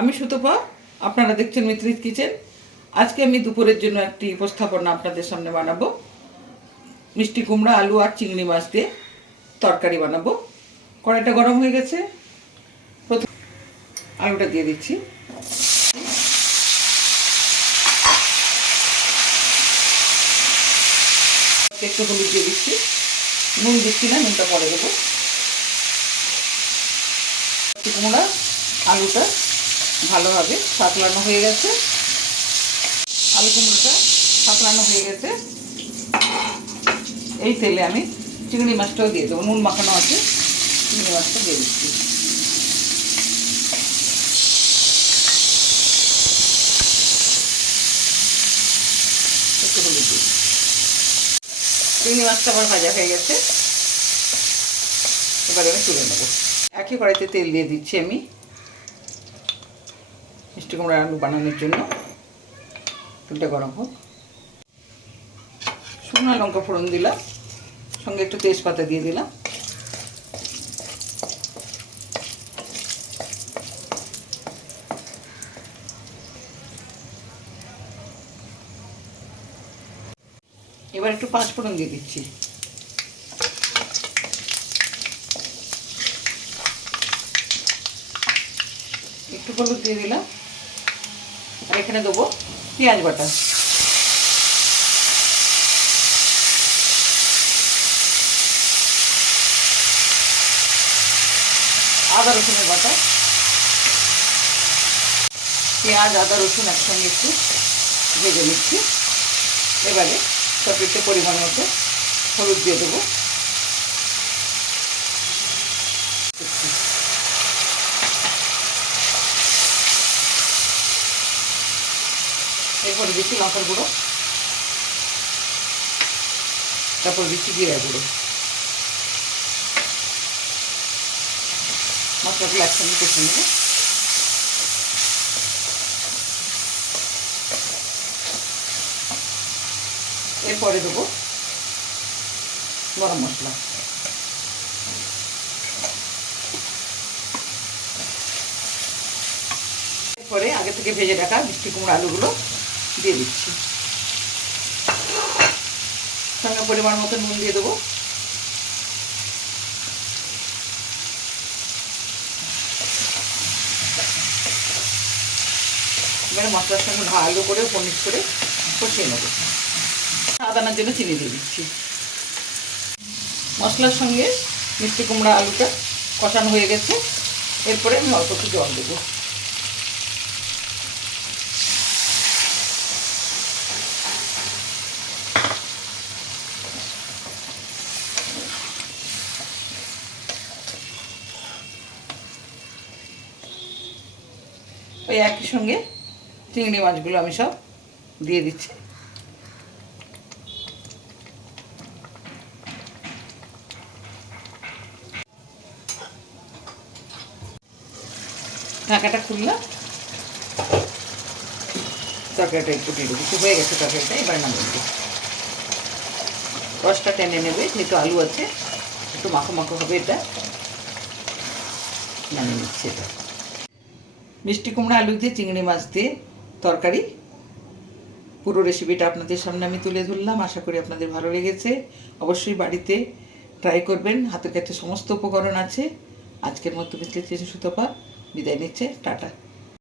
আমি সুতপা, আপনারা দেখছেন মিত্রিত কিচেন। আজকে আমি দুপুরের জন্য একটি উপস্থাপনা আপনাদের সামনে বানাবো। মিষ্টি কুমড়া, আলু আর চিংড়ি মাছ দিয়ে তরকারি বানাবো। কড়াইটা গরম হয়ে গেছে। প্রথম আলুটা দিয়ে দিচ্ছি। একটু হলুদ দিয়ে দিচ্ছি। নুন দিচ্ছি না, নুনটা পরে দেবো। কুমড়া, আলুটা ভালোভাবে সাতলানো হয়ে গেছে। আলু কুমড়োটা সাতলানো হয়ে গেছে। এই তেলে আমি চিংড়ি মাছটাও দিয়ে দেবো, নুন মাখানো আছে, চিংড়ি মাছটা দিয়ে দিচ্ছি। চিংড়ি মাছটা আমার ভাজা হয়ে গেছে। এবার আমি তুলে নেব। একই কড়াইতে তেল দিয়ে দিচ্ছি আমি। মিষ্টি কুমড়া আলু বানানোর জন্য। তেলটা গরম হোক। শুকনো লঙ্কা ফোড়ন দিলাম। সঙ্গে একটু তেজপাতা দিয়ে দিলাম। এবার একটু পাঁচ ফোড়ন দিয়ে দিচ্ছি। একটু হলুদ দিয়ে দিলাম। আর এখানে দেবো পেঁয়াজ বাটা। আদা রসুনের বাটা। পেঁয়াজ, আদা, রসুন একসঙ্গে একটু ভেজে নিচ্ছি। এবারে সব সবকিছু পরিমাণ মতো হলুদ দিয়ে দেবো। এরপরে দিচ্ছি লঙ্কার গুঁড়ো। তারপর দিচ্ছি জিরা গুঁড়ো। মশলাগুলো একসঙ্গে কষে নেব। এরপরে দেবো গরম মশলা। এরপরে আগে থেকে ভেজে রাখা মিষ্টি কুমড়ো আলুগুলো। দিয়ে দিচ্ছি। সঙ্গে পরিমাণ মতো নুন দিয়ে দেবো। এবারে মশলার সঙ্গে ভালো করে পনির করে কষিয়ে নেব। আদানার জন্য চিনি দিয়ে দিচ্ছি। মশলার সঙ্গে মিষ্টি কুমড়া আলুটা কষানো হয়ে গেছে। এরপরে আমি অল্প একটু জল দেবো। ওই একই সঙ্গে চিংড়ি মাছগুলো আমি সব দিয়ে দিচ্ছি। ঢাকাটা খুললাম। তরকারিটা একটু দিয়ে দেবো হয়ে গেছে তরকারিটা, এবার নামিয়ে রসটা টেনে নেবে, যেহেতু আলু আছে, একটু মাখো মাখো হবে এটা। নামিয়ে নিচ্ছি এটা মিষ্টি কুমড়া, আলু দিয়ে চিংড়ি মাছ দিয়ে তরকারি। পুরো রেসিপিটা আপনাদের সামনে আমি তুলে ধরলাম। আশা করি আপনাদের ভালো লেগেছে। অবশ্যই বাড়িতে ট্রাই করবেন। হাতের কাছে সমস্ত উপকরণ আছে। আজকের মতো বিশ্লেষণ সুতপা। বিদায় নিচ্ছে। টাটা।